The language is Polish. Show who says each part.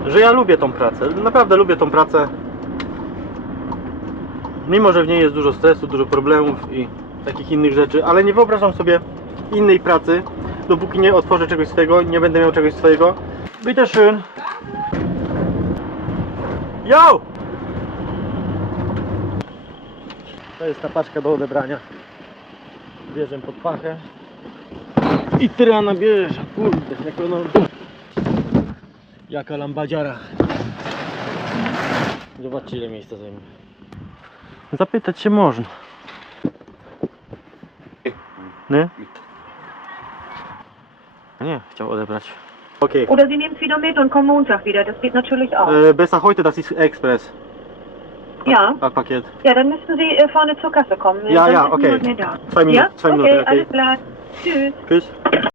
Speaker 1: że ja lubię tą pracę. Naprawdę lubię tą pracę. Mimo, że w niej jest dużo stresu, dużo problemów i takich innych rzeczy, ale nie wyobrażam sobie innej pracy, dopóki nie otworzę czegoś swojego, nie będę miał czegoś swojego. Bitte schön. Yo! To jest ta paczka do odebrania. Bierzę pod pachę. I tyrana bierze. Kurde, jak ono... Jaka lambadziara. Zobaczcie, ile miejsca zajmie. Zapytać się można. Nie? Nie, chciał odebrać. Okay.
Speaker 2: Oder Sie nehmen es wieder mit und kommen Montag wieder. Das geht natürlich auch.
Speaker 1: Besser heute, das ist Express.
Speaker 2: Ja.
Speaker 1: Paket.
Speaker 2: Ja, dann müssen Sie vorne zur Kasse kommen.
Speaker 1: Ja,
Speaker 2: Sonst
Speaker 1: ja,
Speaker 2: ist
Speaker 1: okay.
Speaker 2: niemand mehr da.
Speaker 1: 2 Minuten.
Speaker 2: Ja?
Speaker 1: 2 Minuten,
Speaker 2: Okay,
Speaker 1: okay.
Speaker 2: alles klar. Tschüss.
Speaker 1: Tschüss.